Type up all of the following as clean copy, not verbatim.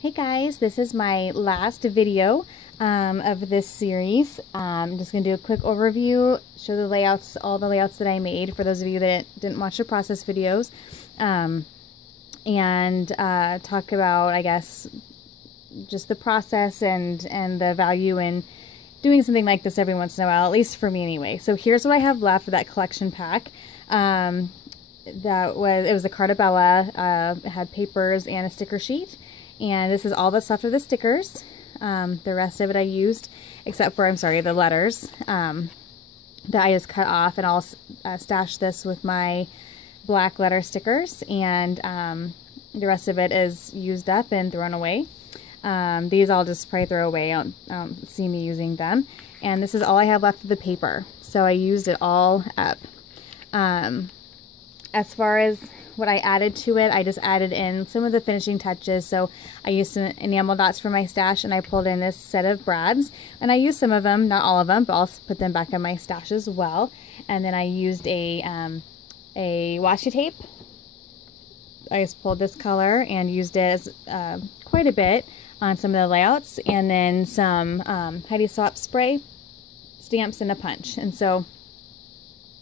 Hey guys, this is my last video of this series. I'm just going to do a quick overview, show the layouts, all the layouts that I made for those of you that didn't watch the process videos, and talk about, I guess, just the process and the value in doing something like this every once in a while, at least for me anyway. So here's what I have left of that collection pack. It was a Cartabella. It had papers and a sticker sheet. And this is all that's left of the stickers. The rest of it I used, except for, the letters that I just cut off, and I'll stash this with my black letter stickers, and the rest of it is used up and thrown away. These I'll just probably throw away. I don't see me using them. And this is all I have left of the paper, so I used it all up. As far as what I added to it, I just added in some of the finishing touches. So I used some enamel dots for my stash, and I pulled in this set of brads, and I used some of them, not all of them, but I'll put them back in my stash as well. And then I used a washi tape. I just pulled this color and used it as quite a bit on some of the layouts, and then some Heidi Swapp spray, stamps, and a punch. And so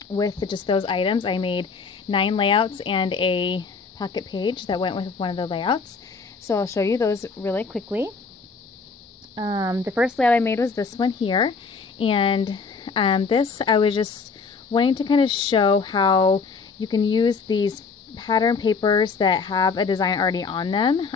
with just those items, I made 9 layouts and a pocket page that went with one of the layouts. So I'll show you those really quickly. The first layout I made was this one here, and this I was just wanting to kind of show how you can use these pattern papers that have a design already on them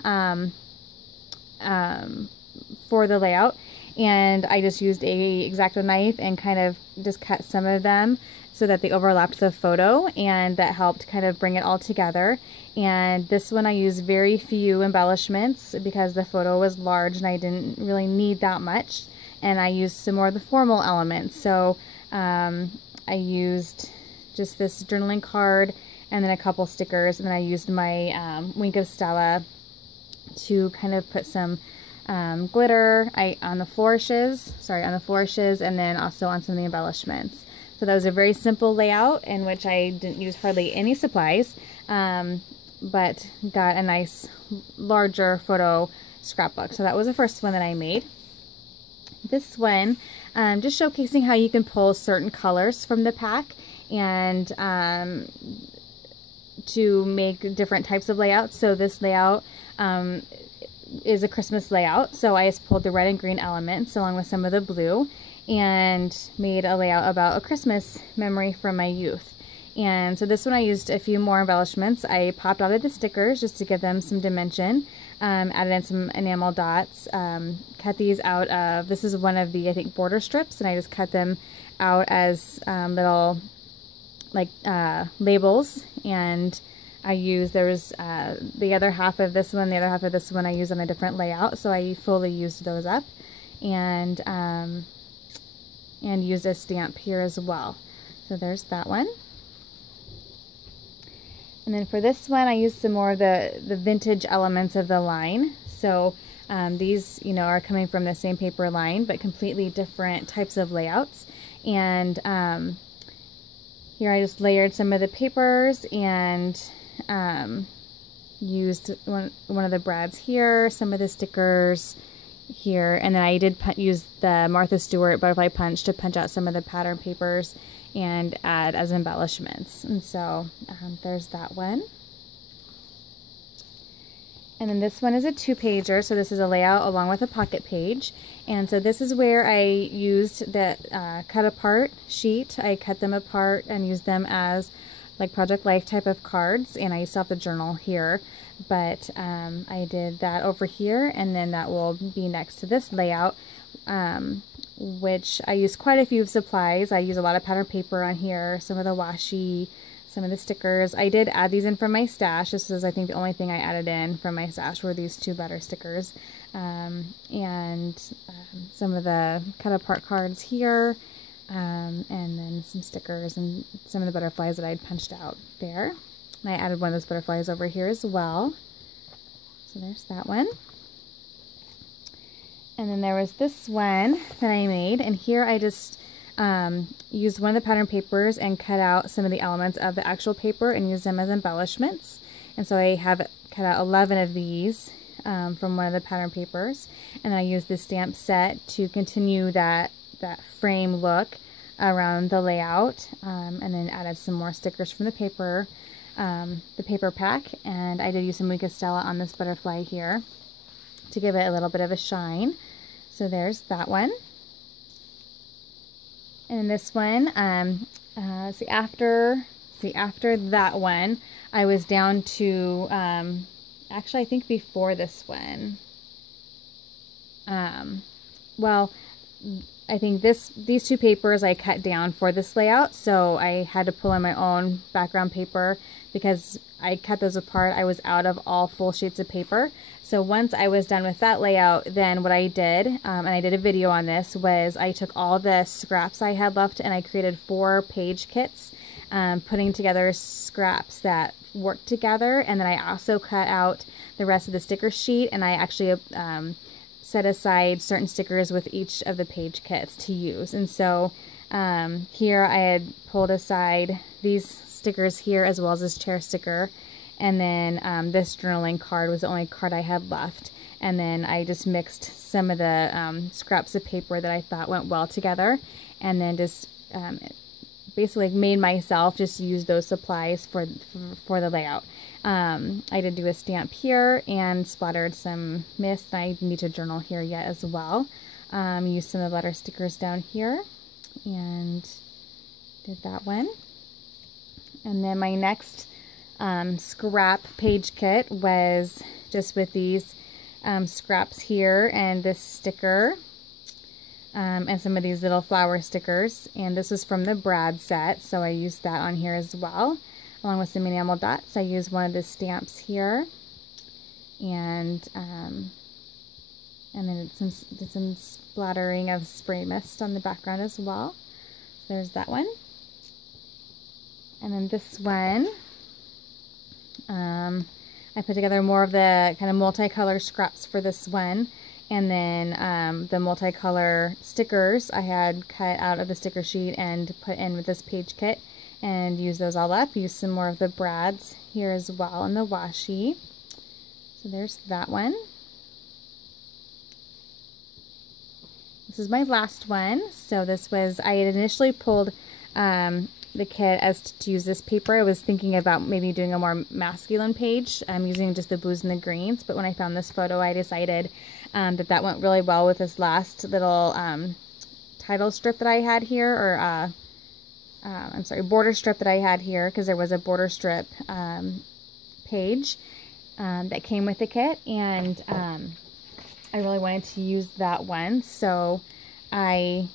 for the layout. And I just used a X-Acto knife and kind of just cut some of them so that they overlapped the photo, and that helped kind of bring it all together. And this one I used very few embellishments because the photo was large and I didn't really need that much. And I used some more of the formal elements. So I used just this journaling card and then a couple stickers, and then I used my Wink of Stella to kind of put some glitter on the flourishes, and then also on some of the embellishments. So that was a very simple layout in which I didn't use hardly any supplies, but got a nice larger photo scrapbook. So that was the first one that I made. This one, just showcasing how you can pull certain colors from the pack and to make different types of layouts. So this layout is a Christmas layout, so I just pulled the red and green elements along with some of the blue and made a layout about a Christmas memory from my youth. And so this one I used a few more embellishments. I popped out of the stickers just to give them some dimension, added in some enamel dots, cut these out of, this is one of the, I think, border strips, and I just cut them out as little like labels. And I used, there was the other half of this one, I used on a different layout, so I fully used those up, and used a stamp here as well. So there's that one. And then for this one, I used some more of the vintage elements of the line. So these, are coming from the same paper line, but completely different types of layouts. And here I just layered some of the papers and used one of the brads here, some of the stickers here, and then I did use the Martha Stewart butterfly punch to punch out some of the pattern papers and add as embellishments. And so there's that one. And then this one is a 2-pager, so this is a layout along with a pocket page. And so this is where I used the cut apart sheet. I cut them apart and used them as like Project Life type of cards, and I used to have the journal here, but I did that over here, and then that will be next to this layout, which I used quite a few supplies. I use a lot of pattern paper on here, some of the washi, some of the stickers. I did add these in from my stash. This is, I think, the only thing I added in from my stash were these 2 butter stickers, and some of the cut apart cards here, and then some stickers and some of the butterflies that I'd punched out there. And I added one of those butterflies over here as well. So there's that one. And then there was this one that I made, and here I just used one of the pattern papers and cut out some of the elements of the actual paper and used them as embellishments. And so I have cut out 11 of these from one of the pattern papers, and I used the stamp set to continue that frame look around the layout, and then added some more stickers from the paper pack, and I did use some Wink of Stella on this butterfly here to give it a little bit of a shine. So there's that one. And this one, after that one, I was down to, actually I think before this one, well, I think these two papers I cut down for this layout, so I had to pull in my own background paper because I cut those apart. I was out of all full sheets of paper. So once I was done with that layout, then what I did, and I did a video on this, was I took all the scraps I had left and I created 4 page kits, putting together scraps that worked together, and then I also cut out the rest of the sticker sheet, and I actually set aside certain stickers with each of the page kits to use. And so here I had pulled aside these stickers here as well as this chair sticker, and then this journaling card was the only card I had left, and then I just mixed some of the scraps of paper that I thought went well together, and then just basically made myself just use those supplies for the layout. I did do a stamp here and splattered some mist. I need to journal here yet as well. Used some of the letter stickers down here and did that one. And then my next scrap page kit was just with these scraps here and this sticker, and some of these little flower stickers, and this was from the Brad set, so I used that on here as well, along with some enamel dots. I used one of the stamps here, and then did some splattering of spray mist on the background as well. So there's that one. And then this one, I put together more of the kind of multicolor scraps for this one. And then the multicolor stickers I had cut out of the sticker sheet and put in with this page kit and use those all up. Use some more of the Brads here as well in the washi. So there's that one. This is my last one. So this was, I had initially pulled the kit as to use this paper. I was thinking about maybe doing a more masculine page, using just the blues and the greens, but when I found this photo I decided that went really well with this last little title strip that I had here, or I'm sorry, border strip that I had here, because there was a border strip page that came with the kit, and I really wanted to use that one, so I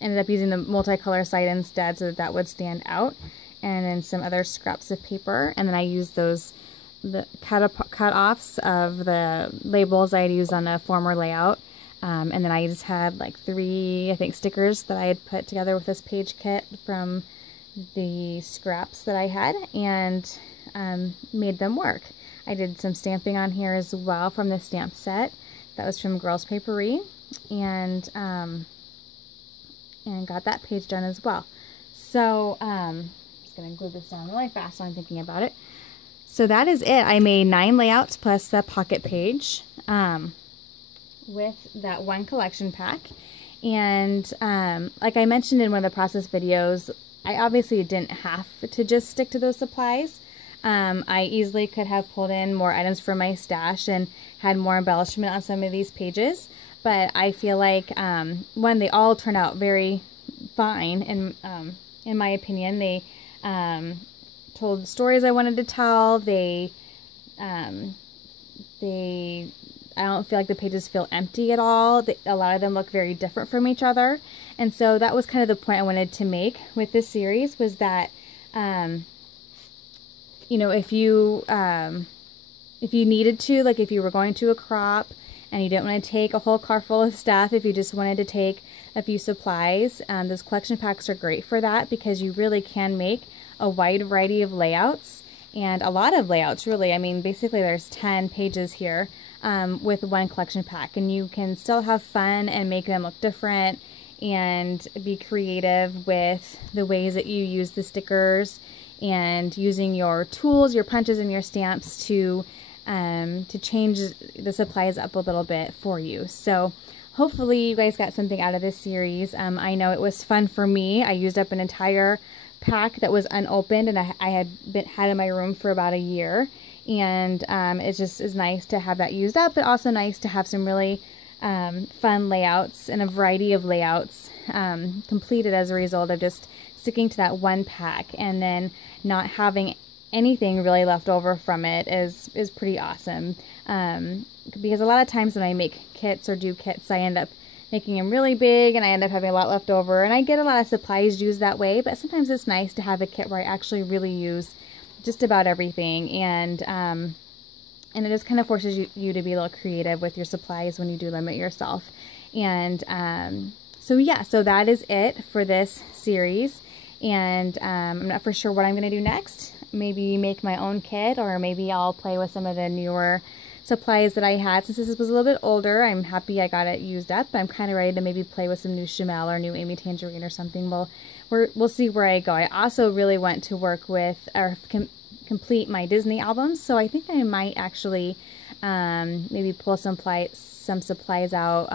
ended up using the multicolor side instead so that that would stand out, and then some other scraps of paper, and then I used the cut-offs of the labels I had used on a former layout, and then I just had like 3, I think, stickers that I had put together with this page kit from the scraps that I had, and made them work. I did some stamping on here as well from the stamp set that was from Girls Papery, and got that page done as well. So I'm just going to glue this down really fast while I'm thinking about it. So that is it. I made 9 layouts plus the pocket page with that one collection pack. And like I mentioned in one of the process videos, I obviously didn't have to just stick to those supplies. I easily could have pulled in more items from my stash and had more embellishment on some of these pages. But I feel like, one, they all turned out very fine, in my opinion. They told the stories I wanted to tell. I don't feel like the pages feel empty at all. A lot of them look very different from each other. And so that was kind of the point I wanted to make with this series, was that, you know, if you needed to, like if you were going to a crop and you didn't want to take a whole car full of stuff, if you just wanted to take a few supplies, those collection packs are great for that, because you really can make a wide variety of layouts, and a lot of layouts, really. I mean, basically there's 10 pages here with one collection pack, and you can still have fun and make them look different and be creative with the ways that you use the stickers and using your tools, your punches, and your stamps to to change the supplies up a little bit for you. So hopefully you guys got something out of this series. I know it was fun for me. I used up an entire pack that was unopened, and I had had in my room for about a year. And it just is nice to have that used up, but also nice to have some really fun layouts and a variety of layouts completed as a result of just sticking to that one pack, and then not having anything really left over from it is pretty awesome. Because a lot of times when I make kits or do kits, I end up making them really big and I end up having a lot left over, and I get a lot of supplies used that way. But sometimes it's nice to have a kit where I actually really use just about everything, and it just kind of forces you to be a little creative with your supplies when you do limit yourself. And so yeah, so that is it for this series. And I'm not for sure what I'm going to do next. Maybe make my own kit, or maybe I'll play with some of the newer supplies that I had. Since this was a little bit older, I'm happy I got it used up. I'm kind of ready to maybe play with some new Chamel or new Amy Tangerine or something. We'll see where I go. I also really want to work with, or complete my Disney albums, so I think I might actually maybe pull some supplies out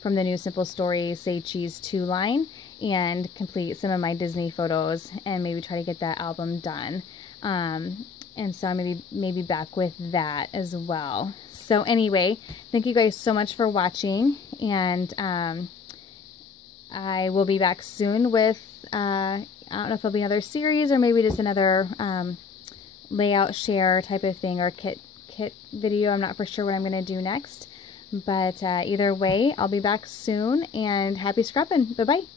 from the new Simple Stories Say Cheese 2 line, and complete some of my Disney photos, and maybe try to get that album done. And so I'm maybe back with that as well. So anyway, thank you guys so much for watching, and I will be back soon with, I don't know if it'll be another series or maybe just another layout share type of thing, or kit video. I'm not for sure what I'm going to do next, but either way, I'll be back soon, and happy scrapping. Bye-bye.